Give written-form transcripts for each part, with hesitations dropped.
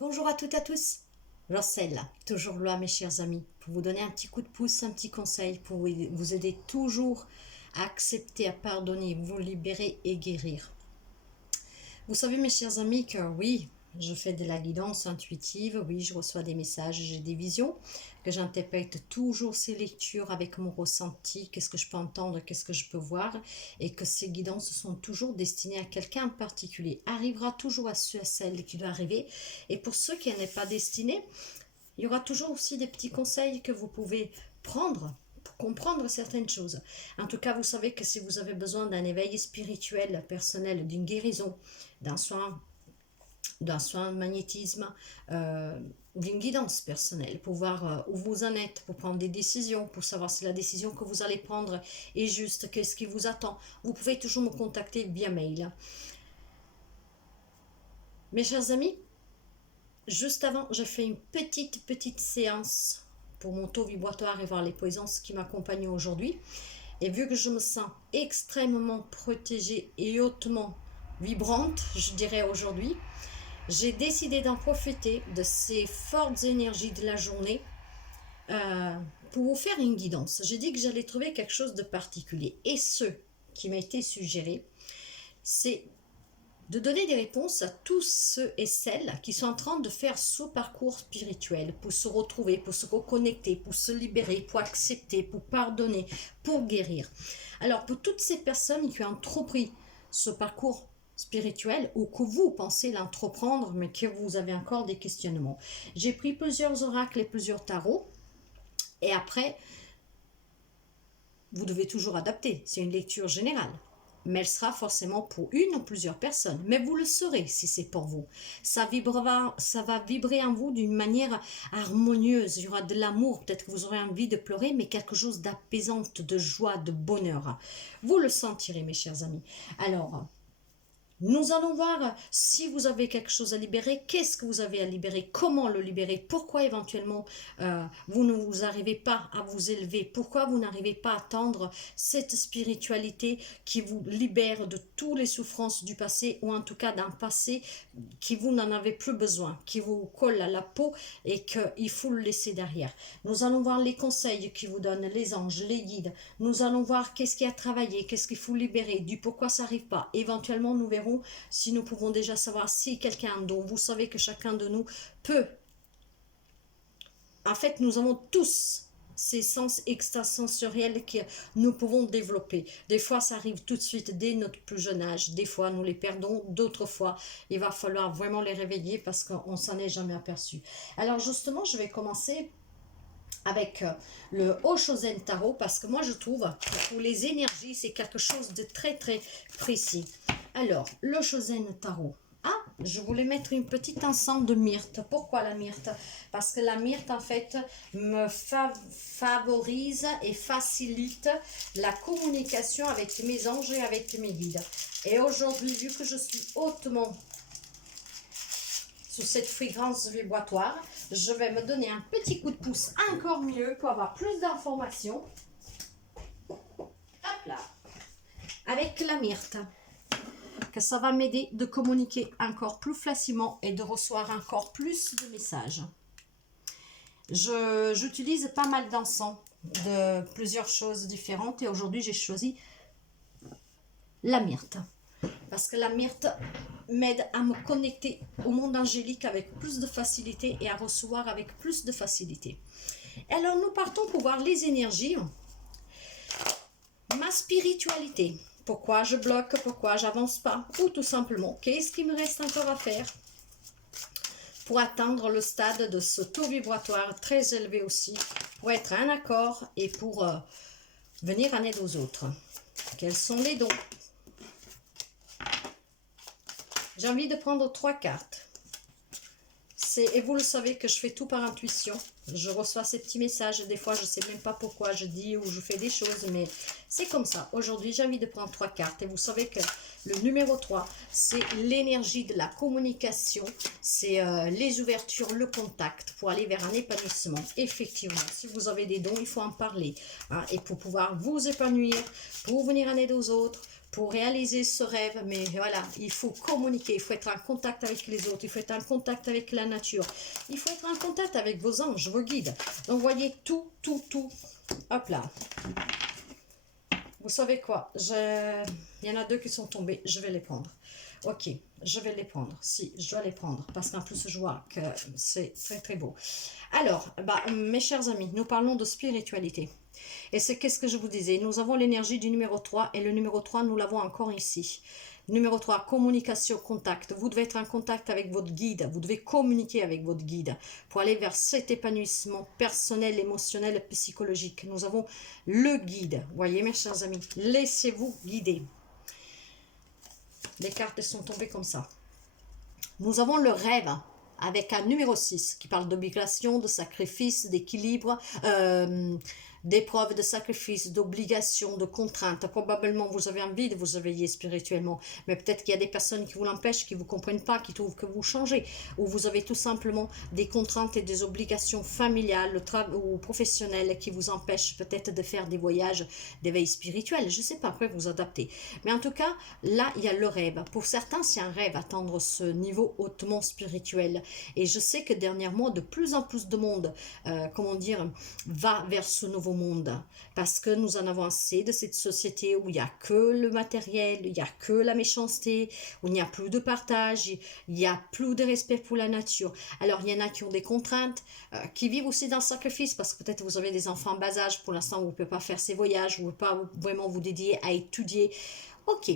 Bonjour à toutes et à tous, Roselle, toujours là mes chers amis, pour vous donner un petit coup de pouce, un petit conseil, pour vous aider toujours à accepter, à pardonner, vous libérer et guérir. Vous savez mes chers amis que oui, je fais de la guidance intuitive, oui, je reçois des messages, j'ai des visions, que j'interprète toujours ces lectures avec mon ressenti, qu'est-ce que je peux entendre, qu'est-ce que je peux voir, et que ces guidances sont toujours destinées à quelqu'un en particulier. Arrivera toujours à ceux, à celles qui doivent arriver, et pour ceux qui n'en est pas destiné, il y aura toujours aussi des petits conseils que vous pouvez prendre pour comprendre certaines choses. En tout cas, vous savez que si vous avez besoin d'un éveil spirituel, personnel, d'une guérison, d'un soin de magnétisme, d'une guidance personnelle, pour voir où vous en êtes, pour prendre des décisions, pour savoir si la décision que vous allez prendre est juste, qu'est-ce qui vous attend. Vous pouvez toujours me contacter via mail. Mes chers amis, juste avant, j'ai fait une petite séance pour mon taux vibratoire et voir les présences qui m'accompagnent aujourd'hui. Et vu que je me sens extrêmement protégée et hautement vibrante, je dirais aujourd'hui, j'ai décidé d'en profiter de ces fortes énergies de la journée pour vous faire une guidance. J'ai dit que j'allais trouver quelque chose de particulier. Et ce qui m'a été suggéré, c'est de donner des réponses à tous ceux et celles qui sont en train de faire ce parcours spirituel pour se retrouver, pour se reconnecter, pour se libérer, pour accepter, pour pardonner, pour guérir. Alors pour toutes ces personnes qui ont entrepris ce parcours spirituel ou que vous pensez l'entreprendre mais que vous avez encore des questionnements, j'ai pris plusieurs oracles et plusieurs tarots et après vous devez toujours adapter, c'est une lecture générale. Mais elle sera forcément pour une ou plusieurs personnes. Mais vous le saurez si c'est pour vous. Ça va vibrer en vous d'une manière harmonieuse. Il y aura de l'amour. Peut-être que vous aurez envie de pleurer, mais quelque chose d'apaisant, de joie, de bonheur. Vous le sentirez, mes chers amis. Alors, nous allons voir si vous avez quelque chose à libérer, qu'est-ce que vous avez à libérer, comment le libérer, pourquoi éventuellement vous ne vous arrivez pas à vous élever, pourquoi vous n'arrivez pas à atteindre cette spiritualité qui vous libère de toutes les souffrances du passé ou en tout cas d'un passé qui vous n'en avez plus besoin, qui vous colle à la peau et qu'il faut le laisser derrière. Nous allons voir les conseils qui vous donnent les anges, les guides. Nous allons voir qu'est-ce qui a travaillé, qu'est-ce qu'il faut libérer, du pourquoi ça n'arrive pas. Éventuellement, nous verrons si nous pouvons déjà savoir si quelqu'un dont vous savez que chacun de nous peut. En fait, nous avons tous ces sens extrasensoriels que nous pouvons développer. Des fois, ça arrive tout de suite dès notre plus jeune âge. Des fois, nous les perdons. D'autres fois, il va falloir vraiment les réveiller parce qu'on s'en est jamais aperçu. Alors justement, je vais commencer avec le Oshozen Tarot parce que moi je trouve que pour les énergies c'est quelque chose de très précis. Alors le Oshozen Tarot, je voulais mettre une petite ensemble de myrte. Pourquoi la myrte? Parce que la myrte en fait me favorise et facilite la communication avec mes anges et avec mes guides. Et aujourd'hui, vu que je suis hautement sous cette fréquence vibratoire, je vais me donner un petit coup de pouce encore mieux pour avoir plus d'informations. Hop là, avec la myrte, que ça va m'aider de communiquer encore plus facilement et de recevoir encore plus de messages. J'utilise pas mal d'encens de plusieurs choses différentes et aujourd'hui j'ai choisi la myrte. Parce que la myrte m'aide à me connecter au monde angélique avec plus de facilité et à recevoir avec plus de facilité. Alors nous partons pour voir les énergies. Ma spiritualité. Pourquoi je bloque, pourquoi j'avance pas, ou tout simplement, qu'est-ce qui me reste encore à faire pour atteindre le stade de ce taux vibratoire très élevé aussi, pour être en accord et pour venir en aide aux autres. Quels sont les dons? J'ai envie de prendre 3 cartes. Et vous le savez que je fais tout par intuition. Je reçois ces petits messages. Des fois, je ne sais même pas pourquoi je dis ou je fais des choses. Mais c'est comme ça. Aujourd'hui, j'ai envie de prendre 3 cartes. Et vous savez que le numéro 3, c'est l'énergie de la communication. C'est les ouvertures, le contact pour aller vers un épanouissement. Effectivement, si vous avez des dons, il faut en parler. Et pour pouvoir vous épanouir, pour venir en aide aux autres, pour réaliser ce rêve, mais voilà, il faut communiquer, il faut être en contact avec les autres, il faut être en contact avec la nature, il faut être en contact avec vos anges, vos guides. Donc, voyez, tout, hop là. Vous savez quoi, il y en a deux qui sont tombés, je vais les prendre. Ok, je vais les prendre, si, je dois les prendre, parce qu'en plus, je vois que c'est très, très beau. Alors, mes chers amis, nous parlons de spiritualité. Et c'est qu'est-ce que je vous disais, nous avons l'énergie du numéro 3 et le numéro 3, nous l'avons encore ici. Numéro 3, communication, contact. Vous devez être en contact avec votre guide, vous devez communiquer avec votre guide pour aller vers cet épanouissement personnel, émotionnel, psychologique. Nous avons le guide, voyez mes chers amis, laissez-vous guider. Les cartes sont tombées comme ça. Nous avons le rêve avec un numéro 6 qui parle d'obligation, de sacrifice, d'équilibre, d'épreuves, de sacrifice, d'obligation, de contraintes. Probablement, vous avez envie de vous éveiller spirituellement, mais peut-être qu'il y a des personnes qui vous l'empêchent, qui ne vous comprennent pas, qui trouvent que vous changez, ou vous avez tout simplement des contraintes et des obligations familiales ou professionnelles qui vous empêchent peut-être de faire des voyages d'éveil spirituel. Je ne sais pas, après vous adapter. Mais en tout cas, là, il y a le rêve. Pour certains, c'est un rêve atteindre ce niveau hautement spirituel. Et je sais que dernièrement, de plus en plus de monde, va vers ce nouveau monde, parce que nous en avons assez de cette société où il n'y a que le matériel, il n'y a que la méchanceté, où il n'y a plus de partage, il n'y a plus de respect pour la nature. Alors il y en a qui ont des contraintes, qui vivent aussi dans le sacrifice, parce que peut-être vous avez des enfants en bas âge, pour l'instant vous ne pouvez pas faire ces voyages, vous ne pouvez pas vraiment vous dédier à étudier. Ok,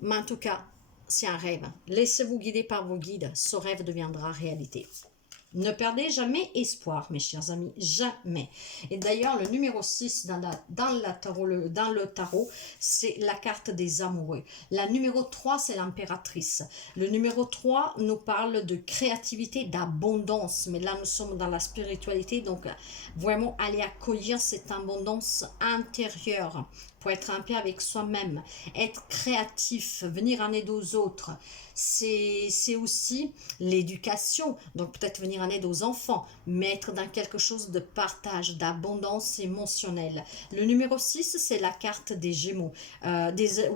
mais en tout cas, c'est un rêve. Laissez-vous guider par vos guides, ce rêve deviendra réalité. Ne perdez jamais espoir, mes chers amis, jamais. Et d'ailleurs, le numéro 6 dans le tarot, c'est la carte des amoureux. La numéro 3, c'est l'impératrice. Le numéro 3 nous parle de créativité, d'abondance. Mais là, nous sommes dans la spiritualité, donc vraiment aller accueillir cette abondance intérieure pour être en paix avec soi-même, être créatif, venir en aide aux autres. C'est aussi l'éducation, donc peut-être venir en aide aux enfants, mettre dans quelque chose de partage, d'abondance émotionnelle. Le numéro 6, c'est la carte des Gémeaux.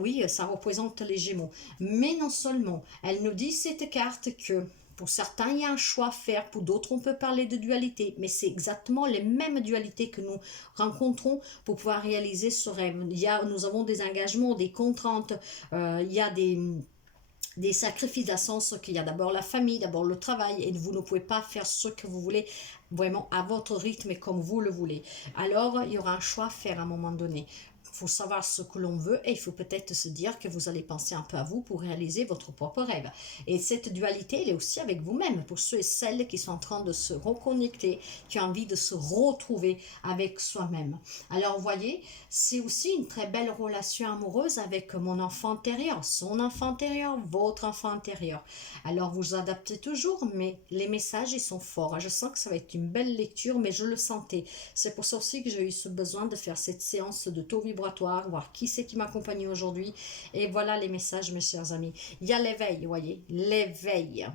Oui, ça représente les Gémeaux. Mais non seulement, elle nous dit cette carte que pour certains, il y a un choix à faire. Pour d'autres, on peut parler de dualité. Mais c'est exactement les mêmes dualités que nous rencontrons pour pouvoir réaliser ce rêve. Nous avons des engagements, des contraintes. Il y a des sacrifices, dans le sens qu'il y a d'abord la famille, d'abord le travail, et vous ne pouvez pas faire ce que vous voulez vraiment à votre rythme et comme vous le voulez. Alors, il y aura un choix à faire à un moment donné. Il faut savoir ce que l'on veut et il faut peut-être se dire que vous allez penser un peu à vous pour réaliser votre propre rêve. Et cette dualité, elle est aussi avec vous-même, pour ceux et celles qui sont en train de se reconnecter, qui ont envie de se retrouver avec soi-même. Alors, vous voyez, c'est aussi une très belle relation amoureuse avec mon enfant intérieur, son enfant intérieur, votre enfant intérieur. Alors, vous adaptez toujours, mais les messages, ils sont forts. Je sens que ça va être une belle lecture, mais je le sentais. C'est pour ça aussi que j'ai eu ce besoin de faire cette séance de taux vibratoire, voir qui c'est qui m'accompagne aujourd'hui. Et voilà les messages, mes chers amis. Il y a l'éveil, vous voyez, l'éveil.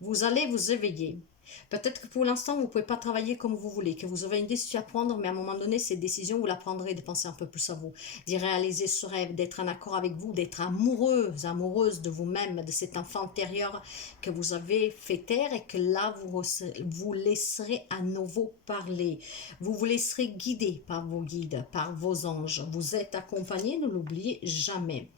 Vous allez vous éveiller. Peut-être que pour l'instant, vous ne pouvez pas travailler comme vous voulez, que vous avez une décision à prendre, mais à un moment donné, cette décision, vous la prendrez de penser un peu plus à vous, d'y réaliser ce rêve, d'être en accord avec vous, d'être amoureuse de vous-même, de cet enfant intérieur que vous avez fait taire et que là, vous laisserez à nouveau parler. Vous vous laisserez guider par vos guides, par vos anges. Vous êtes accompagné, ne l'oubliez jamais.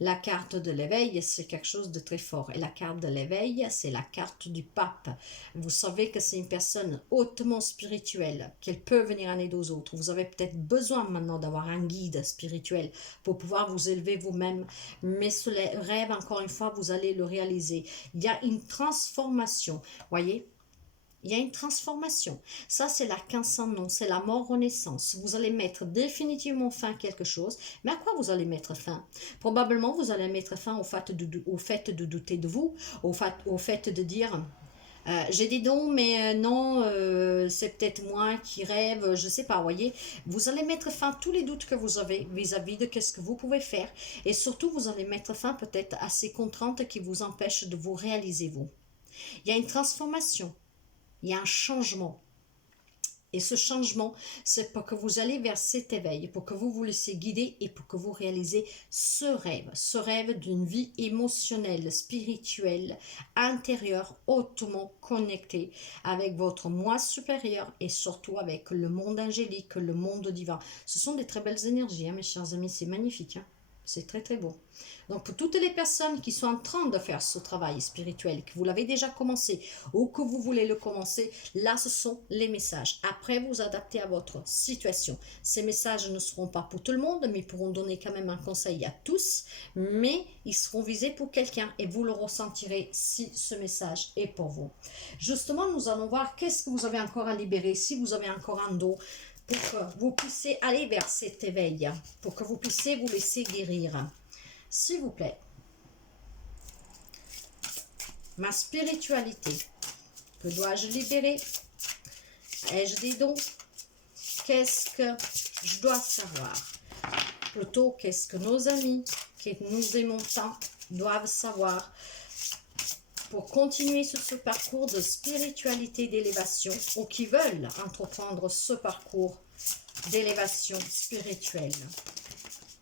La carte de l'éveil, c'est quelque chose de très fort. Et la carte de l'éveil, c'est la carte du pape. Vous savez que c'est une personne hautement spirituelle, qu'elle peut venir en aide aux autres. Vous avez peut-être besoin maintenant d'avoir un guide spirituel pour pouvoir vous élever vous-même. Mais ce rêve, encore une fois, vous allez le réaliser. Il y a une transformation, voyez. Il y a une transformation. Ça, c'est la 1500 non, c'est la mort-renaissance. Vous allez mettre définitivement fin à quelque chose. Mais à quoi vous allez mettre fin? Probablement, vous allez mettre fin au fait de douter de vous, au fait de dire... j'ai des dons, mais non, c'est peut-être moi qui rêve, je sais pas, voyez. Vous allez mettre fin à tous les doutes que vous avez vis-à-vis de ce que vous pouvez faire. Et surtout, vous allez mettre fin peut-être à ces contraintes qui vous empêchent de vous réaliser vous. Il y a une transformation. Il y a un changement. Et ce changement, c'est pour que vous allez vers cet éveil, pour que vous vous laissiez guider et pour que vous réalisez ce rêve d'une vie émotionnelle, spirituelle, intérieure, hautement connectée avec votre moi supérieur et surtout avec le monde angélique, le monde divin. Ce sont des très belles énergies, hein, mes chers amis, c'est magnifique, hein. C'est très très beau. Donc pour toutes les personnes qui sont en train de faire ce travail spirituel, que vous l'avez déjà commencé ou que vous voulez le commencer, là ce sont les messages. Après vous adaptez à votre situation. Ces messages ne seront pas pour tout le monde, mais pourront donner quand même un conseil à tous, mais ils seront visés pour quelqu'un et vous le ressentirez si ce message est pour vous. Justement, nous allons voir qu'est-ce que vous avez encore à libérer, si vous avez encore un dos, pour que vous puissiez aller vers cet éveil, pour que vous puissiez vous laisser guérir. S'il vous plaît, ma spiritualité, que dois-je libérer? Ai-je des dons? Qu'est-ce que je dois savoir? Plutôt, qu'est-ce que nos amis, que nous aimons tant, doivent savoir pour continuer sur ce parcours de spiritualité, d'élévation, ou qui veulent entreprendre ce parcours d'élévation spirituelle.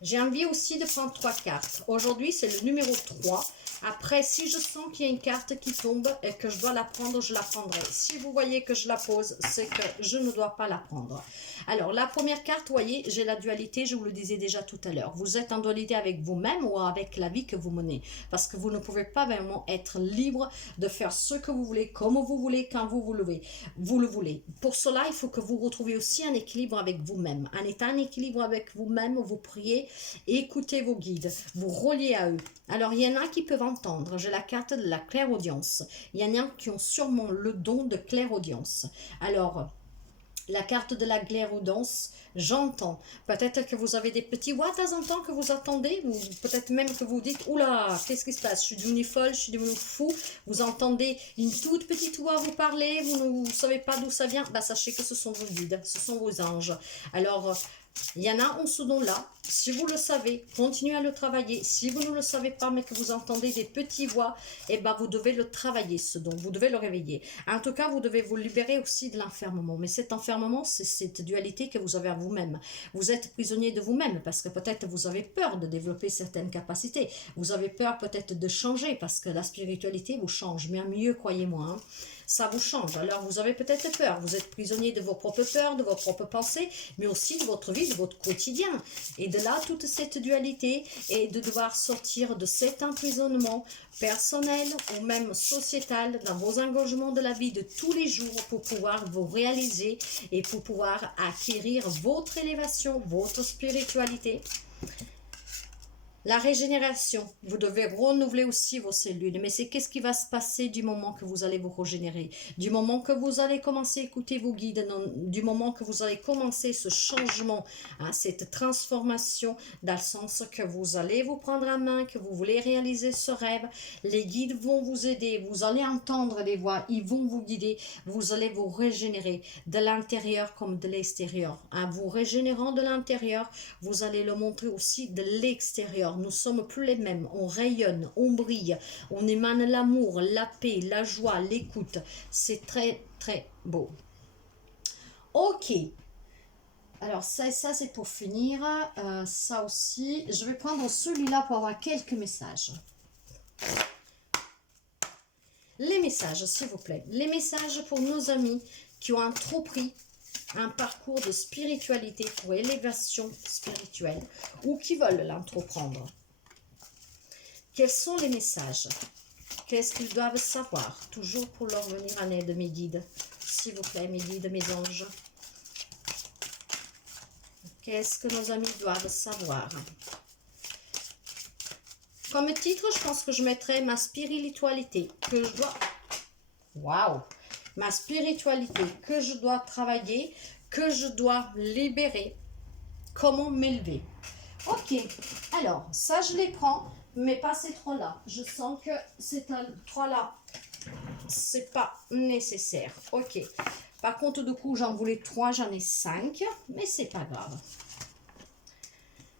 J'ai envie aussi de prendre 3 cartes. Aujourd'hui, c'est le numéro 3. Après, si je sens qu'il y a une carte qui tombe et que je dois la prendre, je la prendrai. Si vous voyez que je la pose, c'est que je ne dois pas la prendre. Alors, la première carte, vous voyez, j'ai la dualité, je vous le disais déjà tout à l'heure. Vous êtes en dualité avec vous-même ou avec la vie que vous menez. Parce que vous ne pouvez pas vraiment être libre de faire ce que vous voulez, comme vous voulez, quand vous le voulez. Pour cela, il faut que vous retrouviez aussi un équilibre avec vous-même. En étant en équilibre avec vous-même, vous priez, écoutez vos guides, vous reliez à eux. Alors, il y en a qui peuvent entendre. J'ai la carte de la clairaudience. Il y en a qui ont sûrement le don de clairaudience. Alors, la carte de la clairaudience, j'entends. Peut-être que vous avez des petits voix de temps en temps que vous attendez, ou peut-être même que vous dites, oula, qu'est-ce qui se passe? Je suis devenue folle, je suis devenue fou. Vous entendez une toute petite voix vous parler, vous ne savez pas d'où ça vient. Bah, sachez que ce sont vos guides, ce sont vos anges. Alors, il y en a en ce don-là. Si vous le savez, continuez à le travailler. Si vous ne le savez pas, mais que vous entendez des petites voix, eh ben, vous devez le travailler, ce don. Vous devez le réveiller. En tout cas, vous devez vous libérer aussi de l'enfermement. Mais cet enfermement, c'est cette dualité que vous avez à vous-même. Vous êtes prisonnier de vous-même parce que peut-être vous avez peur de développer certaines capacités. Vous avez peur peut-être de changer parce que la spiritualité vous change. Mais à mieux, croyez-moi, hein. Ça vous change. Alors, vous avez peut-être peur. Vous êtes prisonnier de vos propres peurs, de vos propres pensées, mais aussi de votre vie, de votre quotidien. Et de là, toute cette dualité et de devoir sortir de cet emprisonnement personnel ou même sociétal dans vos engagements de la vie de tous les jours pour pouvoir vous réaliser et pour pouvoir acquérir votre élévation, votre spiritualité. La régénération, vous devez renouveler aussi vos cellules. Mais c'est qu'est-ce qui va se passer du moment que vous allez vous régénérer? Du moment que vous allez commencer à écouter vos guides, du moment que vous allez commencer ce changement, hein, cette transformation, dans le sens que vous allez vous prendre en main, que vous voulez réaliser ce rêve, les guides vont vous aider, vous allez entendre les voix, ils vont vous guider, vous allez vous régénérer de l'intérieur comme de l'extérieur. En vous régénérant de l'intérieur, vous allez le montrer aussi de l'extérieur. Nous sommes plus les mêmes, on rayonne, on brille, on émane l'amour, la paix, la joie, l'écoute. C'est très très beau. Ok, alors ça c'est pour finir. Ça aussi, je vais prendre celui-là pour avoir quelques messages. Les messages, s'il vous plaît. Les messages pour nos amis qui ont entrepris un parcours de spiritualité pour élévation spirituelle ou qui veulent l'entreprendre. Quels sont les messages? Qu'est-ce qu'ils doivent savoir? Toujours pour leur venir en aide, mes guides. S'il vous plaît, mes guides, mes anges. Qu'est-ce que nos amis doivent savoir? Comme titre, je pense que je mettrais ma spiritualité que je dois... Waouh! Ma spiritualité que je dois travailler, que je dois libérer. Comment m'élever? Ok, alors ça je les prends, mais pas ces trois-là. Je sens que ces trois-là, c'est pas nécessaire. Ok, par contre du coup j'en voulais 3, j'en ai 5, mais c'est pas grave.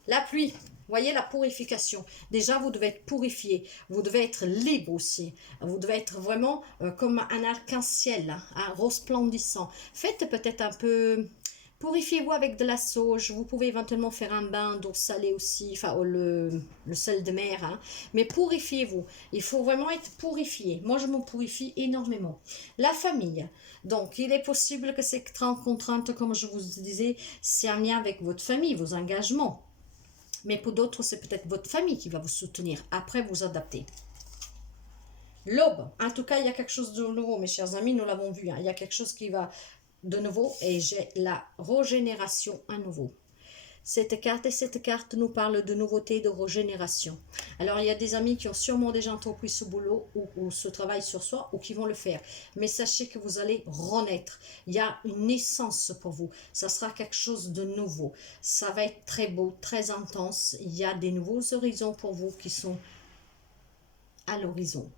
La pluie, Voyez la purification. Déjà, vous devez être purifié. Vous devez être libre aussi. Vous devez être vraiment comme un arc-en-ciel, hein, un resplendissant. Faites peut-être un peu... Purifiez-vous avec de la sauge. Vous pouvez éventuellement faire un bain d'eau salée aussi, enfin le sel de mer. Hein. Mais purifiez-vous. Il faut vraiment être purifié. Moi, je me purifie énormément. La famille. Donc, il est possible que ces contraintes, comme je vous disais, c'est un lien avec votre famille, vos engagements. Mais pour d'autres, c'est peut-être votre famille qui va vous soutenir. Après, vous adaptez. L'aube. En tout cas, il y a quelque chose de nouveau, mes chers amis. Nous l'avons vu. Hein. Il y a quelque chose qui va de nouveau. Et j'ai la régénération à nouveau. Cette carte nous parle de nouveauté, de régénération. Alors, il y a des amis qui ont sûrement déjà entrepris ce boulot ou ce travail sur soi ou qui vont le faire. Mais sachez que vous allez renaître. Il y a une naissance pour vous. Ça sera quelque chose de nouveau. Ça va être très beau, très intense. Il y a des nouveaux horizons pour vous qui sont à l'horizon.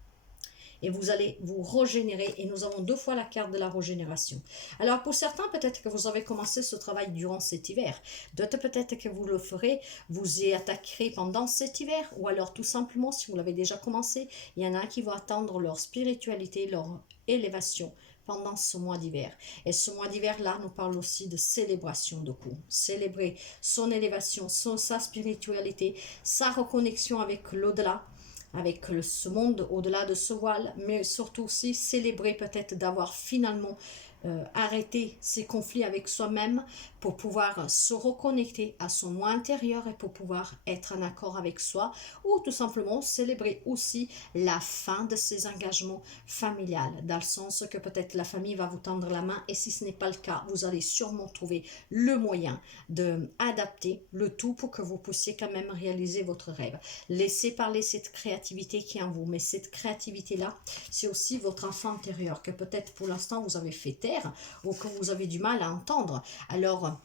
Et vous allez vous régénérer. Et nous avons 2 fois la carte de la régénération. Alors pour certains, peut-être que vous avez commencé ce travail durant cet hiver. D'autres, peut-être que vous le ferez, vous y attaquerez pendant cet hiver. Ou alors tout simplement, si vous l'avez déjà commencé, il y en a qui vont attendre leur spiritualité, leur élévation pendant ce mois d'hiver. Et ce mois d'hiver-là nous parle aussi de célébration de coup. Célébrer son élévation, sa spiritualité, sa reconnexion avec l'au-delà, avec ce monde au-delà de ce voile, mais surtout aussi célébrer peut-être d'avoir finalement arrêté ces conflits avec soi-même pour pouvoir se reconnecter à son moi intérieur et pour pouvoir être en accord avec soi, ou tout simplement célébrer aussi la fin de ces engagements familiales, dans le sens que peut-être la famille va vous tendre la main et si ce n'est pas le cas, vous allez sûrement trouver le moyen d'adapter le tout pour que vous puissiez quand même réaliser votre rêve. Laissez parler cette créativité qui est en vous, mais cette créativité-là, c'est aussi votre enfant intérieur que peut-être pour l'instant vous avez fait taire ou que vous avez du mal à entendre. Alors,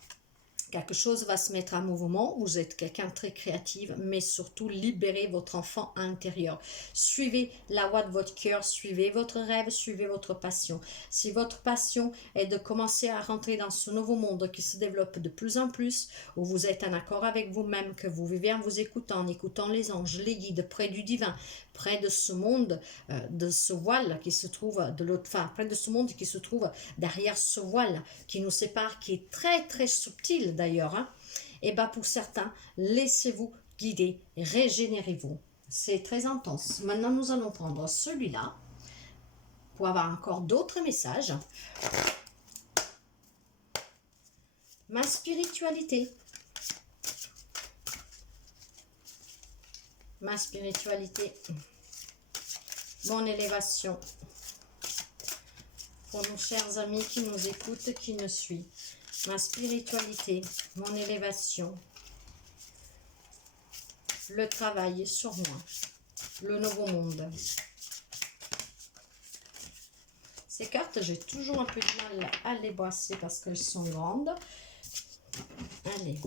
quelque chose va se mettre en mouvement, vous êtes quelqu'un de très créatif, mais surtout libérez votre enfant intérieur. Suivez la voie de votre cœur, suivez votre rêve, suivez votre passion. Si votre passion est de commencer à rentrer dans ce nouveau monde qui se développe de plus en plus, où vous êtes en accord avec vous-même, que vous vivez en vous écoutant, en écoutant les anges, les guides, près du divin, près de ce monde, de ce voile qui se trouve de l'autre, enfin, près de ce monde qui se trouve derrière ce voile qui nous sépare, qui est très très subtil d'ailleurs, hein. Et bien pour certains, laissez-vous guider, régénérez-vous. C'est très intense. Maintenant, nous allons prendre celui-là pour avoir encore d'autres messages. Ma spiritualité. Ma spiritualité. Mon élévation. Pour nos chers amis qui nous écoutent, qui nous suivent. Ma spiritualité, mon élévation, le travail sur moi, le nouveau monde. Ces cartes, j'ai toujours un peu de mal à les brasser parce qu'elles sont grandes. Allez.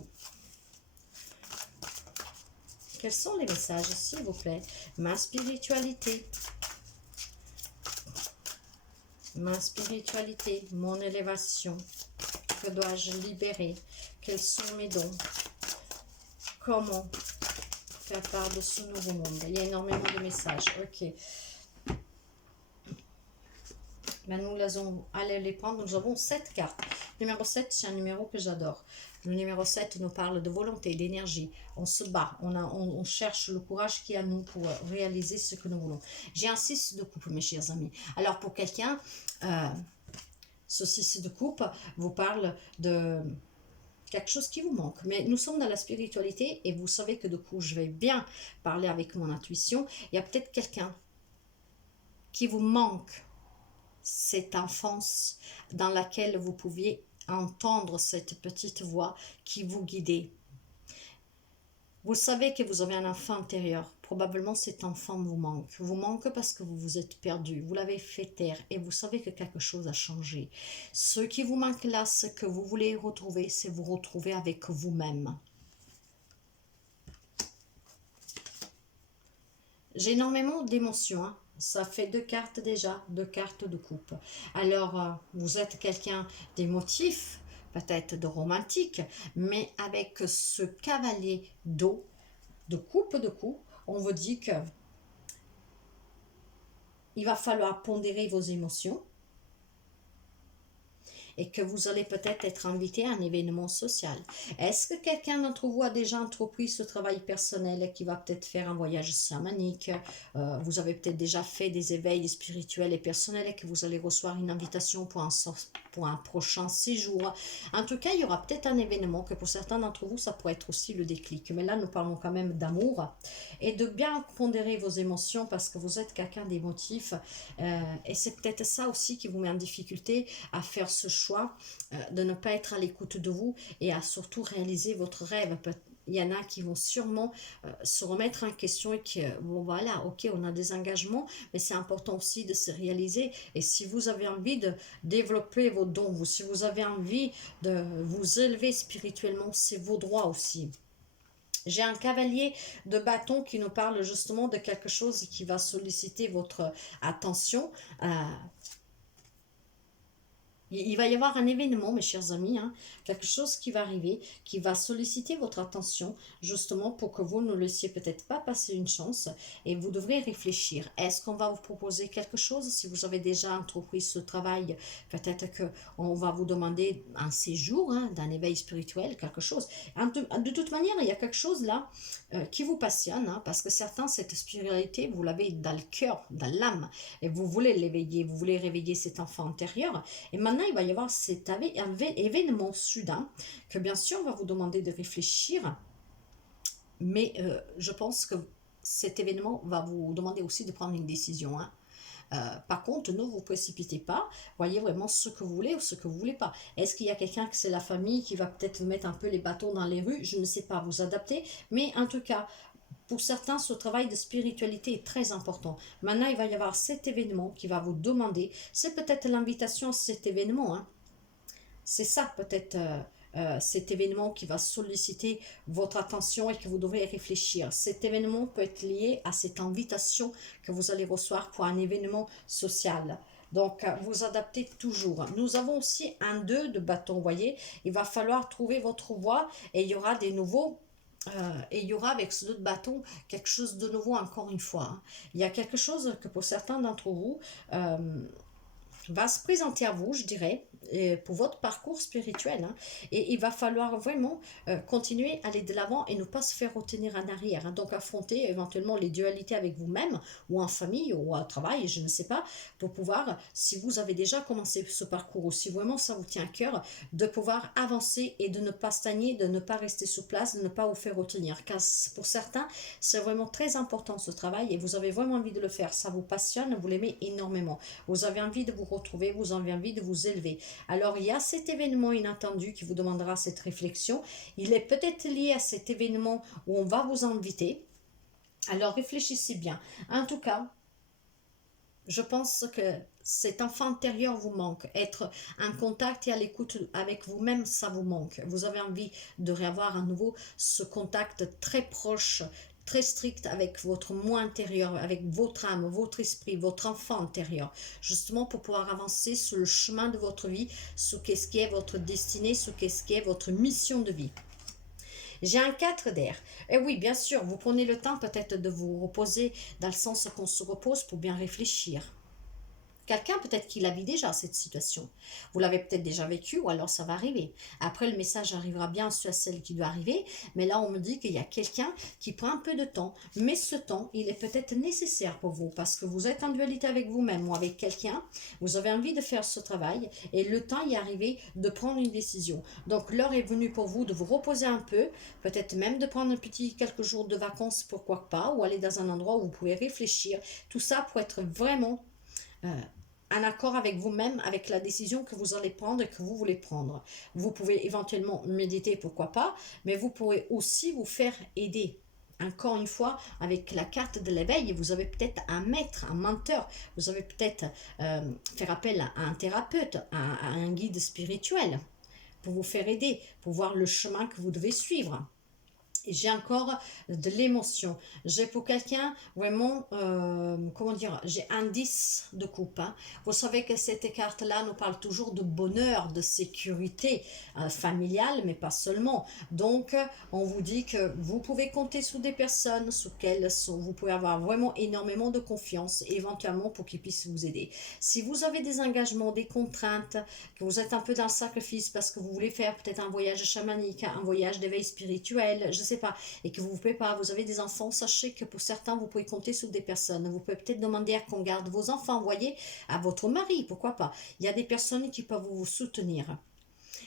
Quels sont les messages, s'il vous plaît? Ma spiritualité. Ma spiritualité, mon élévation. Que dois-je libérer? Quels sont mes dons? Comment faire part de ce nouveau monde? Il y a énormément de messages. Ok. Ben, nous allons les prendre. Nous avons 7 cartes. Numéro 7, c'est un numéro que j'adore. Le numéro 7 nous parle de volonté, d'énergie. On se bat, on cherche le courage qu'il y a nous pour réaliser ce que nous voulons. J'ai un 6 de coupe, mes chers amis. Alors, pour quelqu'un... ce 6 de coupe vous parle de quelque chose qui vous manque. Mais nous sommes dans la spiritualité et vous savez que du coup, je vais bien parler avec mon intuition. Il y a peut-être quelqu'un qui vous manque cette enfance dans laquelle vous pouviez entendre cette petite voix qui vous guidait. Vous savez que vous avez un enfant intérieur. Probablement cet enfant vous manque. Vous manque parce que vous vous êtes perdu. Vous l'avez fait taire et vous savez que quelque chose a changé. Ce qui vous manque là, ce que vous voulez retrouver, c'est vous retrouver avec vous-même. J'ai énormément d'émotions. Hein. Ça fait 2 cartes déjà, 2 cartes de coupe. Alors, vous êtes quelqu'un d'émotif, peut-être de romantique, mais avec ce cavalier d'eau, de coup, on vous dit que il va falloir pondérer vos émotions et que vous allez peut-être être invité à un événement social. Est-ce que quelqu'un d'entre vous a déjà entrepris ce travail personnel et qui va peut-être faire un voyage chamanique? Vous avez peut-être déjà fait des éveils spirituels et personnels et que vous allez recevoir une invitation pour un prochain séjour. En tout cas, il y aura peut-être un événement que pour certains d'entre vous, ça pourrait être aussi le déclic. Mais là, nous parlons quand même d'amour et de bien pondérer vos émotions parce que vous êtes quelqu'un d'émotif et c'est peut-être ça aussi qui vous met en difficulté à faire ce choix de ne pas être à l'écoute de vous et à surtout réaliser votre rêve. Il y en a qui vont sûrement se remettre en question et que, bon voilà, ok, on a des engagements, mais c'est important aussi de se réaliser. Et si vous avez envie de développer vos dons, si vous avez envie de vous élever spirituellement, c'est vos droits aussi. J'ai un cavalier de bâton qui nous parle justement de quelque chose qui va solliciter votre attention. Il va y avoir un événement, mes chers amis, hein, quelque chose qui va arriver, qui va solliciter votre attention, justement pour que vous ne laissiez peut-être pas passer une chance, et vous devrez réfléchir. Est-ce qu'on va vous proposer quelque chose? Si vous avez déjà entrepris ce travail, peut-être qu'on va vous demander un séjour, hein, d'un éveil spirituel, quelque chose. De toute manière, il y a quelque chose là qui vous passionne, hein, parce que certains, cette spiritualité, vous l'avez dans le cœur, dans l'âme, et vous voulez l'éveiller, vous voulez réveiller cet enfant intérieur. Et maintenant, il va y avoir cet événement soudain que bien sûr, on va vous demander de réfléchir, mais je pense que cet événement va vous demander aussi de prendre une décision, hein. Par contre, ne vous précipitez pas, voyez vraiment ce que vous voulez ou ce que vous voulez pas. Est-ce qu'il y a quelqu'un que c'est la famille qui va peut-être vous mettre un peu les bâtons dans les rues? Je ne sais pas, vous adapter, mais en tout cas, pour certains, ce travail de spiritualité est très important. Maintenant, il va y avoir cet événement qui va vous demander, c'est peut-être l'invitation à cet événement, hein. C'est ça peut-être cet événement qui va solliciter votre attention et que vous devrez réfléchir. Cet événement peut être lié à cette invitation que vous allez recevoir pour un événement social. Donc, vous adaptez toujours. Nous avons aussi un 2 de bâton, vous voyez. Il va falloir trouver votre voie et il y aura des nouveaux et il y aura avec ce 2 de bâton quelque chose de nouveau encore une fois, hein. Il y a quelque chose que pour certains d'entre vous euh, va se présenter à vous, je dirais, pour votre parcours spirituel, hein. Et il va falloir vraiment continuer à aller de l'avant et ne pas se faire retenir en arrière, hein. Donc affronter éventuellement les dualités avec vous-même ou en famille ou au travail, je ne sais pas, pour pouvoir, si vous avez déjà commencé ce parcours ou si vraiment ça vous tient à cœur, de pouvoir avancer et de ne pas stagner, de ne pas rester sur place, de ne pas vous faire retenir. Car pour certains, c'est vraiment très important ce travail et vous avez vraiment envie de le faire. Ça vous passionne, vous l'aimez énormément. Vous avez envie de vous retrouver, vous avez envie de vous élever. Alors, il y a cet événement inattendu qui vous demandera cette réflexion. Il est peut-être lié à cet événement où on va vous inviter. Alors, réfléchissez bien. En tout cas, je pense que cet enfant intérieur vous manque. Être en contact et à l'écoute avec vous-même, ça vous manque. Vous avez envie de réavoir à nouveau ce contact très proche, très strict avec votre moi intérieur, avec votre âme, votre esprit, votre enfant intérieur, justement pour pouvoir avancer sur le chemin de votre vie, sur qu'est-ce qui est votre destinée, sur qu'est-ce qui est votre mission de vie. J'ai un 4 d'air. Et oui, bien sûr, vous prenez le temps peut-être de vous reposer dans le sens qu'on se repose pour bien réfléchir. Quelqu'un peut-être qui la vit déjà cette situation. Vous l'avez peut-être déjà vécu ou alors ça va arriver. Après le message arrivera bien sur celle qui doit arriver, mais là on me dit qu'il y a quelqu'un qui prend un peu de temps. Mais ce temps, il est peut-être nécessaire pour vous parce que vous êtes en dualité avec vous-même ou avec quelqu'un. Vous avez envie de faire ce travail et le temps y est arrivé de prendre une décision. Donc l'heure est venue pour vous de vous reposer un peu, peut-être même de prendre un petit quelques jours de vacances, pourquoi pas, ou aller dans un endroit où vous pouvez réfléchir. Tout ça pour être vraiment en accord avec vous-même, avec la décision que vous allez prendre et que vous voulez prendre. Vous pouvez éventuellement méditer, pourquoi pas, mais vous pourrez aussi vous faire aider. Encore une fois, avec la carte de l'éveil, vous avez peut-être un maître, un menteur, vous avez peut-être faire appel à un thérapeute, à un guide spirituel pour vous faire aider, pour voir le chemin que vous devez suivre. J'ai encore de l'émotion. J'ai pour quelqu'un vraiment, comment dire, j'ai un 10 de coupe. Hein. Vous savez que cette carte-là nous parle toujours de bonheur, de sécurité familiale, mais pas seulement. Donc, on vous dit que vous pouvez compter sur des personnes vous pouvez avoir vraiment énormément de confiance, éventuellement pour qu'ils puissent vous aider. Si vous avez des engagements, des contraintes, que vous êtes un peu dans le sacrifice parce que vous voulez faire peut-être un voyage chamanique, un voyage d'éveil spirituel, je sais pas, et que vous ne pouvez pas, vous avez des enfants, sachez que pour certains, vous pouvez compter sur des personnes. Vous pouvez peut-être demander à qu'on garde vos enfants, voyez, à votre mari, pourquoi pas. Il y a des personnes qui peuvent vous soutenir.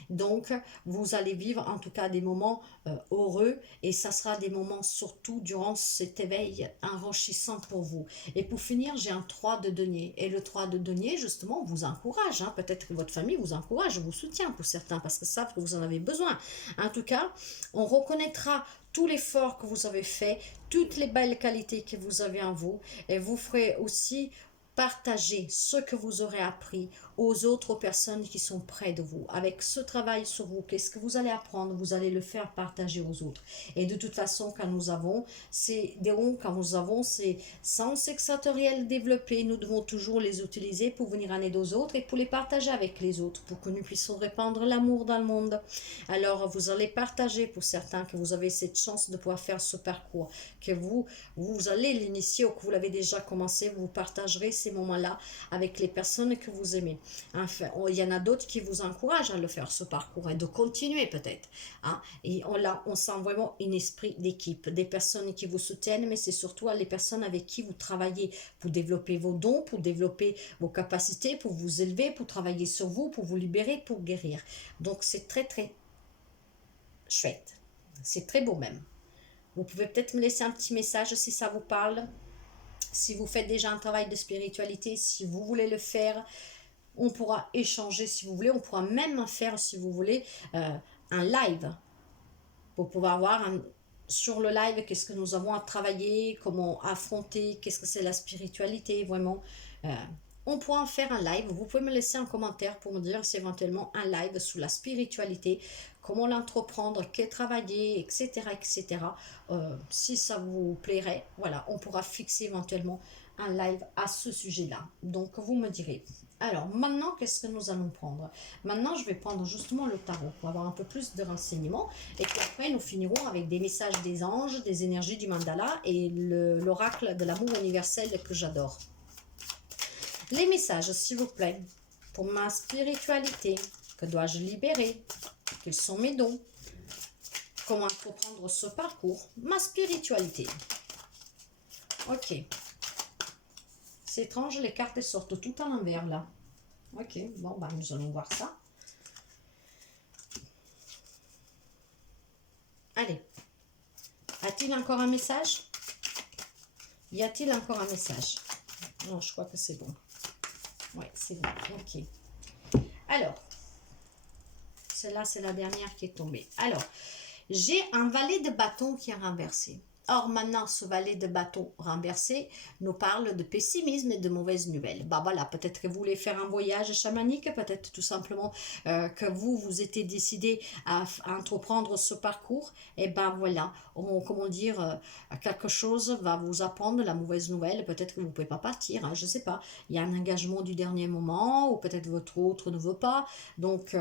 Donc, vous allez vivre en tout cas des moments heureux et ça sera des moments surtout durant cet éveil enrichissant pour vous. Et pour finir, j'ai un 3 de denier. Et le 3 de denier, justement, vous encourage. Hein. Peut-être que votre famille vous encourage, vous soutient pour certains parce que savent que vous en avez besoin. En tout cas, on reconnaîtra tout l'effort que vous avez fait, toutes les belles qualités que vous avez en vous et vous ferez aussi partager ce que vous aurez appris aux autres personnes qui sont près de vous. Avec ce travail sur vous, qu'est-ce que vous allez apprendre? Vous allez le faire partager aux autres. Et de toute façon, quand nous avons ces dons, quand nous avons ces sens extraterriels développés, nous devons toujours les utiliser pour venir en aide aux autres et pour les partager avec les autres, pour que nous puissions répandre l'amour dans le monde. Alors, vous allez partager pour certains que vous avez cette chance de pouvoir faire ce parcours, que vous allez l'initier ou que vous l'avez déjà commencé, vous partagerez ces moments-là avec les personnes que vous aimez. Enfin, il y en a d'autres qui vous encouragent à le faire, ce parcours, et de continuer peut-être. Hein. Et on sent vraiment un esprit d'équipe, des personnes qui vous soutiennent, mais c'est surtout les personnes avec qui vous travaillez pour développer vos dons, pour développer vos capacités, pour vous élever, pour travailler sur vous, pour vous libérer, pour guérir. Donc c'est très très chouette. C'est très beau même. Vous pouvez peut-être me laisser un petit message si ça vous parle. Si vous faites déjà un travail de spiritualité, si vous voulez le faire, on pourra échanger si vous voulez. On pourra même faire, si vous voulez, un live pour pouvoir voir sur le live qu'est-ce que nous avons à travailler, comment affronter, qu'est-ce que c'est la spiritualité, vraiment. On pourra en faire un live. Vous pouvez me laisser un commentaire pour me dire si éventuellement un live sur la spiritualité, comment l'entreprendre, que travailler, etc. etc. Si ça vous plairait, voilà, on pourra fixer éventuellement un live à ce sujet-là. Donc, vous me direz. Alors, maintenant, qu'est-ce que nous allons prendre? Maintenant, je vais prendre justement le tarot pour avoir un peu plus de renseignements. Et puis après, nous finirons avec des messages des anges, des énergies du mandala et l'oracle de l'amour universel que j'adore. Les messages, s'il vous plaît, pour ma spiritualité, que dois-je libérer? Quels sont mes dons? Comment comprendre ce parcours? Ma spiritualité. Ok. C'est étrange, les cartes sortent tout à l'envers là. Ok, bon, bah, nous allons voir ça. Allez. A-t-il encore un message? Y a-t-il encore un message? Non, je crois que c'est bon. Oui, c'est bon. Ok. Alors, celle-là, c'est la dernière qui est tombée. Alors, j'ai un valet de bâton qui est renversé. Or, maintenant, ce valet de bâton renversé nous parle de pessimisme et de mauvaises nouvelles. Bah voilà, peut-être que vous voulez faire un voyage chamanique, peut-être tout simplement que vous étiez décidé à entreprendre ce parcours. Et ben voilà, comment dire, quelque chose va vous apprendre la mauvaise nouvelle. Peut-être que vous ne pouvez pas partir, hein, je ne sais pas. Il y a un engagement du dernier moment, ou peut-être votre autre ne veut pas. Donc...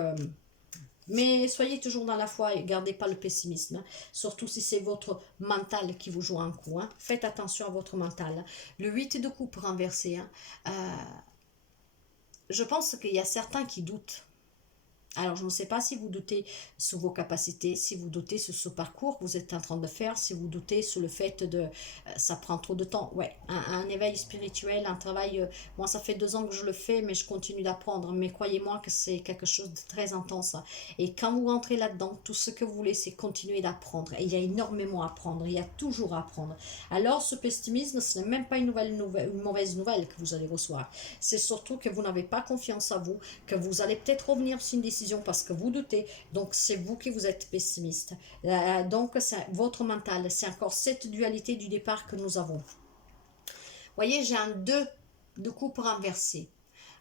mais soyez toujours dans la foi et gardez pas le pessimisme. Hein. Surtout si c'est votre mental qui vous joue un coup. Hein. Faites attention à votre mental. Le 8 de coupe renversé. Hein. Je pense qu'il y a certains qui doutent. Alors, je ne sais pas si vous doutez sur vos capacités, si vous doutez sur ce parcours que vous êtes en train de faire, si vous doutez sur le fait de ça prend trop de temps. Ouais, un éveil spirituel, un travail, moi ça fait 2 ans que je le fais, mais je continue d'apprendre. Mais croyez-moi que c'est quelque chose de très intense. Et quand vous rentrez là-dedans, tout ce que vous voulez, c'est continuer d'apprendre. Et il y a énormément à apprendre, il y a toujours à apprendre. Alors, ce pessimisme, ce n'est même pas une mauvaise nouvelle que vous allez recevoir. C'est surtout que vous n'avez pas confiance en vous, que vous allez peut-être revenir sur une décision parce que vous doutez, donc c'est vous qui vous êtes pessimiste. Donc c'est votre mental, c'est encore cette dualité du départ que nous avons. Voyez, j'ai un 2 de coupe renversé.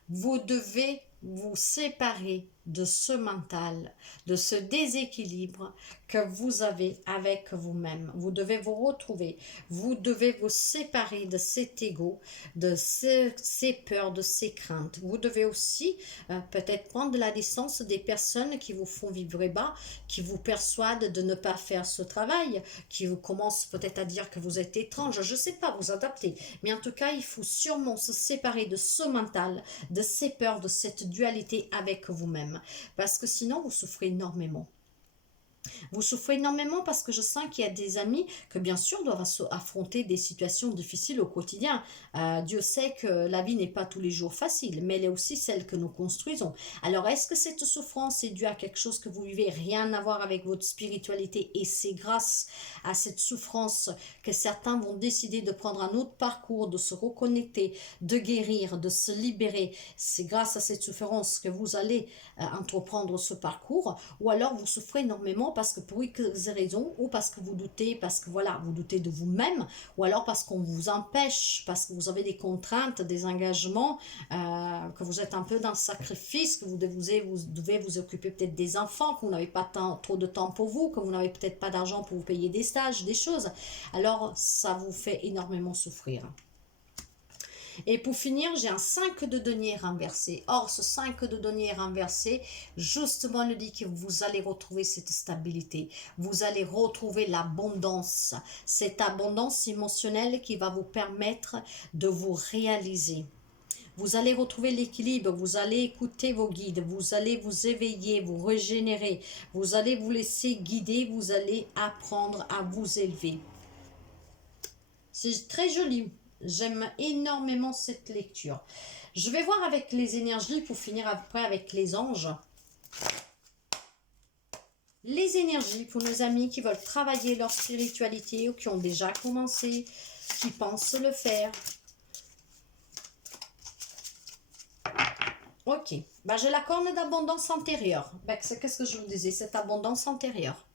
Vous devez vous séparer de ce mental, de ce déséquilibre que vous avez avec vous-même. Vous devez vous retrouver, vous devez vous séparer de cet ego, de ces peurs, de ces craintes. Vous devez aussi peut-être prendre la distance des personnes qui vous font vibrer bas, qui vous persuadent de ne pas faire ce travail, qui vous commencent peut-être à dire que vous êtes étrange, je ne sais pas, vous adapter. Mais en tout cas, il faut sûrement se séparer de ce mental, de ces peurs, de cette dualité avec vous-même. Parce que sinon, vous souffrez énormément. Vous souffrez énormément parce que je sens qu'il y a des amis que bien sûr doivent affronter des situations difficiles au quotidien. Dieu sait que la vie n'est pas tous les jours facile, mais elle est aussi celle que nous construisons. Alors est-ce que cette souffrance est due à quelque chose que vous vivez, rien à voir avec votre spiritualité, et c'est grâce à cette souffrance que certains vont décider de prendre un autre parcours, de se reconnecter, de guérir, de se libérer. C'est grâce à cette souffrance que vous allez entreprendre ce parcours, ou alors vous souffrez énormément parce que pour X raisons, ou parce que vous doutez, parce que voilà, vous doutez de vous-même, ou alors parce qu'on vous empêche, parce que vous avez des contraintes, des engagements, que vous êtes un peu dans le sacrifice, que vous devez vous occuper peut-être des enfants, que vous n'avez pas trop de temps pour vous, que vous n'avez peut-être pas d'argent pour vous payer des stages, des choses. Alors ça vous fait énormément souffrir. Et pour finir, j'ai un 5 de denier renversé. Or, ce 5 de denier renversé, justement, nous dit que vous allez retrouver cette stabilité. Vous allez retrouver l'abondance. Cette abondance émotionnelle qui va vous permettre de vous réaliser. Vous allez retrouver l'équilibre, vous allez écouter vos guides, vous allez vous éveiller, vous régénérer, vous allez vous laisser guider, vous allez apprendre à vous élever. C'est très joli. J'aime énormément cette lecture. Je vais voir avec les énergies pour finir après avec les anges. Les énergies pour nos amis qui veulent travailler leur spiritualité ou qui ont déjà commencé, qui pensent le faire. Ok, bah, j'ai la corne d'abondance antérieure. Bah, qu'est-ce que je vous disais, cette abondance antérieure.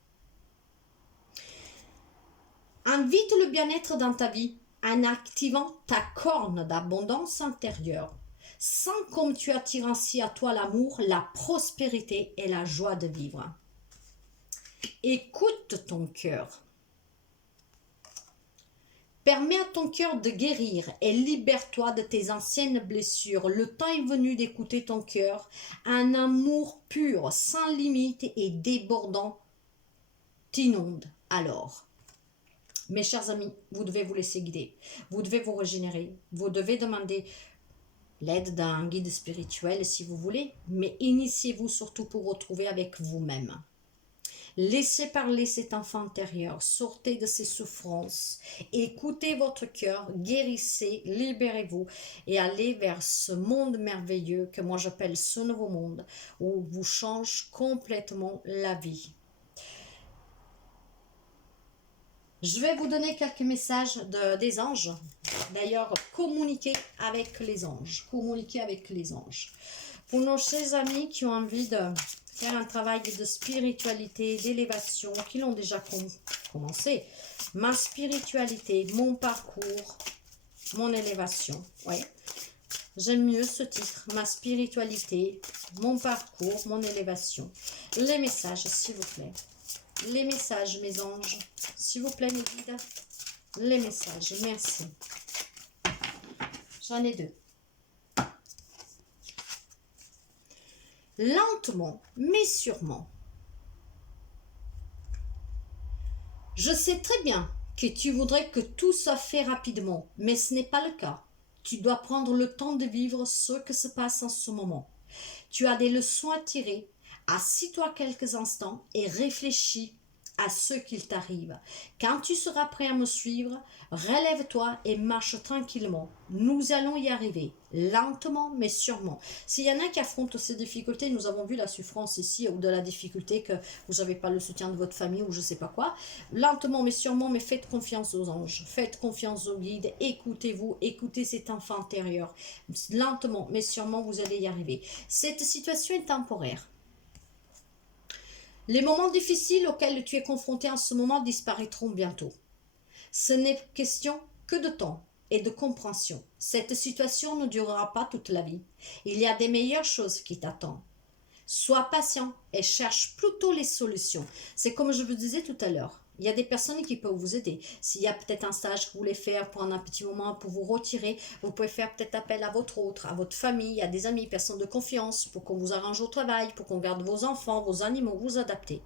Invite le bien-être dans ta vie en activant ta corne d'abondance intérieure. Sens comme tu attires ainsi à toi l'amour, la prospérité et la joie de vivre. Écoute ton cœur. Permets à ton cœur de guérir et libère-toi de tes anciennes blessures. Le temps est venu d'écouter ton cœur. Un amour pur, sans limite et débordant t'inonde alors. Mes chers amis, vous devez vous laisser guider. Vous devez vous régénérer. Vous devez demander l'aide d'un guide spirituel si vous voulez. Mais initiez-vous surtout pour retrouver avec vous-même. Laissez parler cet enfant intérieur, sortez de ses souffrances, écoutez votre cœur, guérissez, libérez-vous et allez vers ce monde merveilleux que moi j'appelle ce nouveau monde où vous change complètement la vie. Je vais vous donner quelques messages des anges. D'ailleurs, communiquez avec les anges. Communiquez avec les anges. Pour nos chers amis qui ont envie de faire un travail de spiritualité, d'élévation, qui l'ont déjà commencé. Ma spiritualité, mon parcours, mon élévation. Oui, j'aime mieux ce titre. Ma spiritualité, mon parcours, mon élévation. Les messages, s'il vous plaît. Les messages, mes anges. S'il vous plaît, mes guides. Les messages, merci. J'en ai 2. Lentement, mais sûrement. Je sais très bien que tu voudrais que tout soit fait rapidement, mais ce n'est pas le cas. Tu dois prendre le temps de vivre ce que se passe en ce moment. Tu as des leçons à tirer. Assis-toi quelques instants et réfléchis à ce qu'il t'arrive. Quand tu seras prêt à me suivre, relève-toi et marche tranquillement. Nous allons y arriver, lentement mais sûrement. S'il y en a qui affrontent ces difficultés, nous avons vu la souffrance ici, ou de la difficulté que vous n'avez pas le soutien de votre famille ou je ne sais pas quoi. Lentement mais sûrement, mais faites confiance aux anges, faites confiance aux guides, écoutez-vous, écoutez cet enfant intérieur. Lentement mais sûrement, vous allez y arriver. Cette situation est temporaire. Les moments difficiles auxquels tu es confronté en ce moment disparaîtront bientôt. Ce n'est question que de temps et de compréhension. Cette situation ne durera pas toute la vie. Il y a des meilleures choses qui t'attendent. Sois patient et cherche plutôt les solutions. C'est comme je vous disais tout à l'heure. Il y a des personnes qui peuvent vous aider. S'il y a peut-être un stage que vous voulez faire, prendre un petit moment pour vous retirer, vous pouvez faire peut-être appel à votre autre, à votre famille, à des amis, personnes de confiance, pour qu'on vous arrange au travail, pour qu'on garde vos enfants, vos animaux, vous adapter.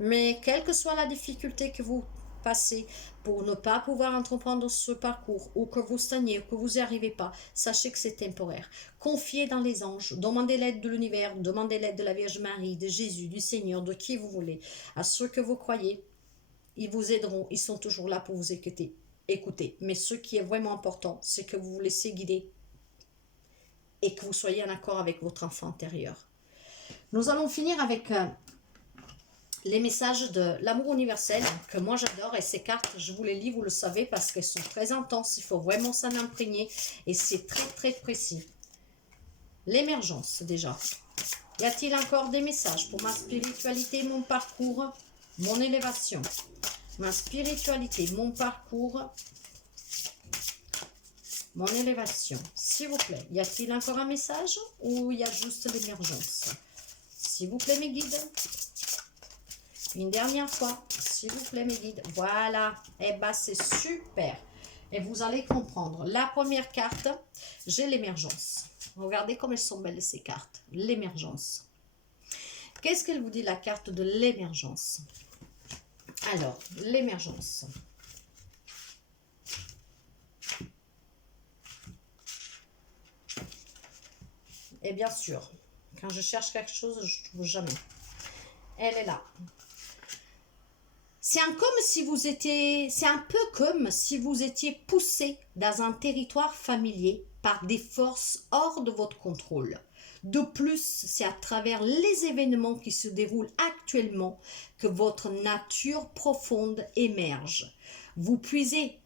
Mais quelle que soit la difficulté que vous passez pour ne pas pouvoir entreprendre ce parcours, ou que vous stagnez, ou que vous n'y arrivez pas, sachez que c'est temporaire. Confiez dans les anges, demandez l'aide de l'univers, demandez l'aide de la Vierge Marie, de Jésus, du Seigneur, de qui vous voulez, à ceux que vous croyez. Ils vous aideront, ils sont toujours là pour vous écouter. Mais ce qui est vraiment important, c'est que vous vous laissez guider et que vous soyez en accord avec votre enfant intérieur. Nous allons finir avec les messages de l'amour universel que moi j'adore, et ces cartes, je vous les lis, vous le savez, parce qu'elles sont très intenses, il faut vraiment s'en imprégner et c'est très très précis. L'émergence déjà. Y a-t-il encore des messages pour ma spiritualité, mon parcours, mon élévation? Ma spiritualité, mon parcours, mon élévation. S'il vous plaît, y a-t-il encore un message ou il y a juste l'émergence? S'il vous plaît, mes guides. Une dernière fois, s'il vous plaît, mes guides. Voilà. Eh bien, c'est super. Et vous allez comprendre. La première carte, j'ai l'émergence. Regardez comme elles sont belles, ces cartes. L'émergence. Qu'est-ce qu'elle vous dit, la carte de l'émergence? Alors, l'émergence. Et bien sûr, quand je cherche quelque chose, je ne trouve jamais. Elle est là. C'est un peu comme si vous étiez poussé dans un territoire familier par des forces hors de votre contrôle. De plus, c'est à travers les événements qui se déroulent actuellement que votre nature profonde émerge. Vous puisez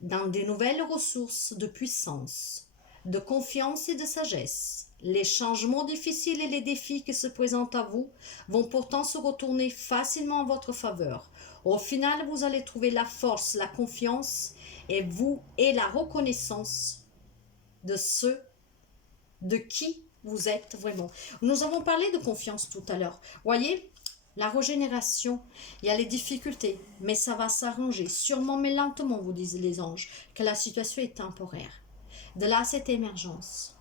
dans de nouvelles ressources de puissance, de confiance et de sagesse. Les changements difficiles et les défis qui se présentent à vous vont pourtant se retourner facilement en votre faveur. Au final, vous allez trouver la force, la confiance et la reconnaissance de qui vous êtes vraiment. Nous avons parlé de confiance tout à l'heure. Voyez, la régénération, il y a les difficultés, mais ça va s'arranger. Sûrement, mais lentement, vous disent les anges, que la situation est temporaire. De là, cette émergence.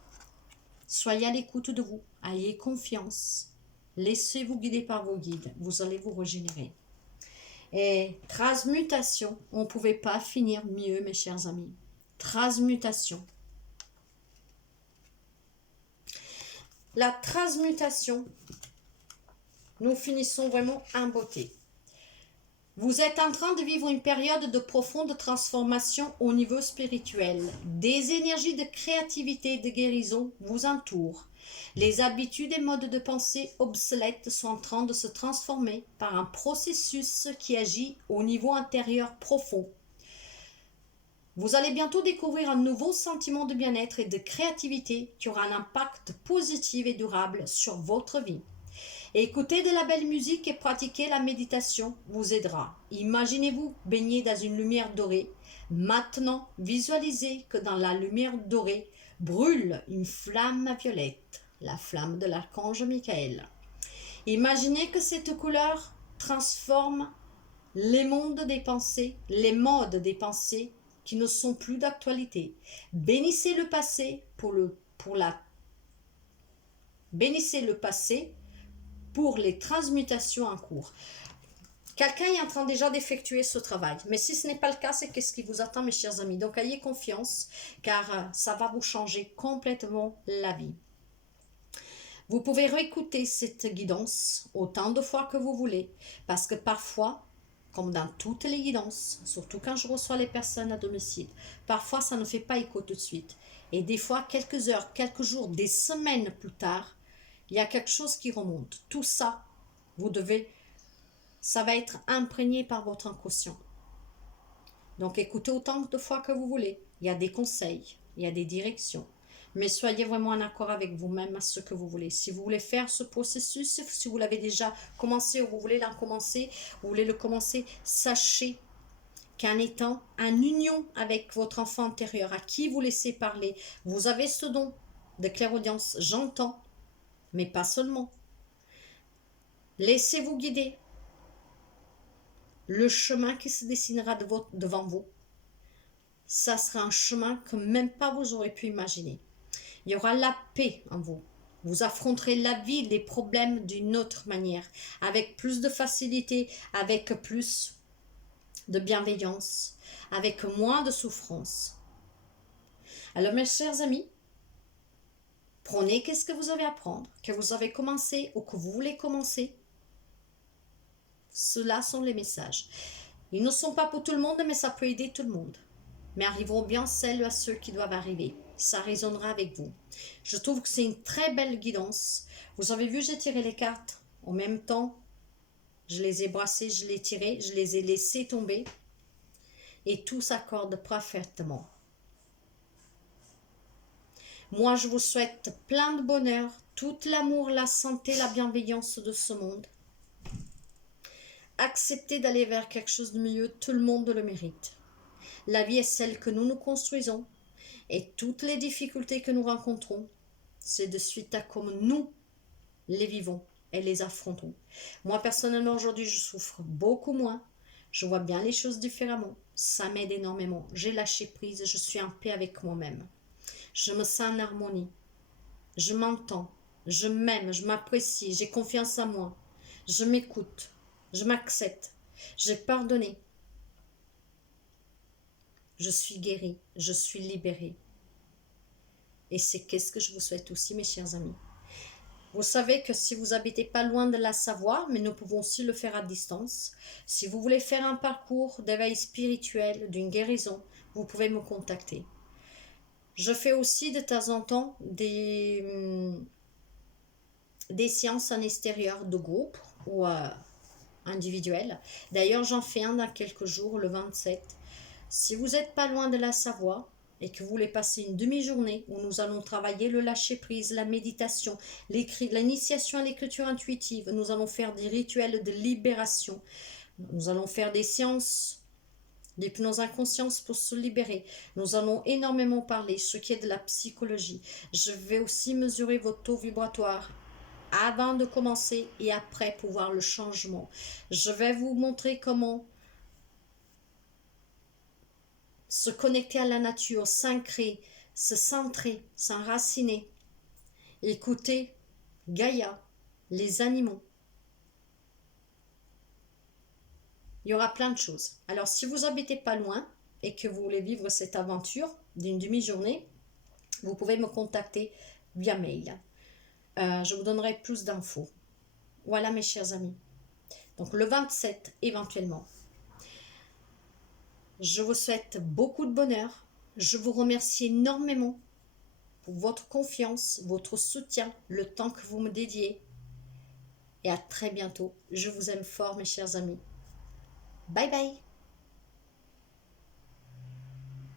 Soyez à l'écoute de vous, ayez confiance. Laissez-vous guider par vos guides, vous allez vous régénérer. Et transmutation, on ne pouvait pas finir mieux, mes chers amis. Transmutation. La transmutation, nous finissons vraiment en beauté. Vous êtes en train de vivre une période de profonde transformation au niveau spirituel. Des énergies de créativité et de guérison vous entourent. Les habitudes et modes de pensée obsolètes sont en train de se transformer par un processus qui agit au niveau intérieur profond. Vous allez bientôt découvrir un nouveau sentiment de bien-être et de créativité qui aura un impact positif et durable sur votre vie. Écouter de la belle musique et pratiquer la méditation vous aidera. Imaginez-vous baigner dans une lumière dorée. Maintenant, visualisez que dans la lumière dorée brûle une flamme violette, la flamme de l'archange Michael. Imaginez que cette couleur transforme les mondes des pensées, les modes des pensées qui ne sont plus d'actualité. Bénissez le passé Bénissez le passé pour les transmutations en cours. Quelqu'un est en train déjà d'effectuer ce travail. Mais si ce n'est pas le cas, c'est qu'est-ce qui vous attend, mes chers amis. Donc, ayez confiance, car ça va vous changer complètement la vie. Vous pouvez réécouter cette guidance autant de fois que vous voulez, parce que parfois, comme dans toutes les guidances, surtout quand je reçois les personnes à domicile, parfois ça ne fait pas écho tout de suite. Et des fois, quelques heures, quelques jours, des semaines plus tard, il y a quelque chose qui remonte. Tout ça, ça va être imprégné par votre inconscient. Donc écoutez autant de fois que vous voulez. Il y a des conseils, il y a des directions. Mais soyez vraiment en accord avec vous-même à ce que vous voulez. Si vous voulez faire ce processus, si vous l'avez déjà commencé ou vous voulez vous voulez le commencer, sachez qu'en étant en union avec votre enfant intérieur, à qui vous laissez parler, vous avez ce don de clairaudience, j'entends, mais pas seulement. Laissez-vous guider. Le chemin qui se dessinera devant vous, ça sera un chemin que même pas vous aurez pu imaginer. Il y aura la paix en vous. Vous affronterez la vie, les problèmes d'une autre manière, avec plus de facilité, avec plus de bienveillance, avec moins de souffrance. Alors mes chers amis, prenez qu'est-ce que vous avez à prendre, que vous avez commencé ou que vous voulez commencer. Cela sont les messages. Ils ne sont pas pour tout le monde, mais ça peut aider tout le monde. Mais arriveront bien celles à ceux qui doivent arriver. Ça résonnera avec vous. Je trouve que c'est une très belle guidance. Vous avez vu, j'ai tiré les cartes. En même temps, je les ai brassées, je les ai tirées, je les ai laissées tomber. Et tout s'accorde parfaitement. Moi, je vous souhaite plein de bonheur, tout l'amour, la santé, la bienveillance de ce monde. Acceptez d'aller vers quelque chose de mieux, tout le monde le mérite. La vie est celle que nous nous construisons et toutes les difficultés que nous rencontrons, c'est de suite à comme nous les vivons et les affrontons. Moi, personnellement, aujourd'hui, je souffre beaucoup moins. Je vois bien les choses différemment. Ça m'aide énormément. J'ai lâché prise, je suis en paix avec moi-même. Je me sens en harmonie. Je m'entends. Je m'aime, je m'apprécie, j'ai confiance en moi. Je m'écoute. Je m'accepte. J'ai pardonné. Je suis guérie. Je suis libérée. Et c'est qu'est-ce que je vous souhaite aussi, mes chers amis. Vous savez que si vous habitez pas loin de la Savoie, mais nous pouvons aussi le faire à distance, si vous voulez faire un parcours d'éveil spirituel, d'une guérison, vous pouvez me contacter. Je fais aussi de temps en temps des séances en extérieur de groupe ou individuelles. D'ailleurs, j'en fais un dans quelques jours, le 27. Si vous n'êtes pas loin de la Savoie et que vous voulez passer une demi-journée où nous allons travailler le lâcher-prise, la méditation, l'initiation à l'écriture intuitive, nous allons faire des rituels de libération, nous allons faire des séances d'hypnose inconscience pour se libérer. Nous allons énormément parler ce qui est de la psychologie. Je vais aussi mesurer votre taux vibratoire avant de commencer et après pour voir le changement. Je vais vous montrer comment se connecter à la nature, s'ancrer, se centrer, s'enraciner, écouter Gaïa, les animaux. Il y aura plein de choses. Alors, si vous habitez pas loin et que vous voulez vivre cette aventure d'une demi-journée, vous pouvez me contacter via mail. Je vous donnerai plus d'infos. Voilà, mes chers amis. Donc, le 27, éventuellement. Je vous souhaite beaucoup de bonheur. Je vous remercie énormément pour votre confiance, votre soutien, le temps que vous me dédiez. Et à très bientôt. Je vous aime fort, mes chers amis. Bye bye.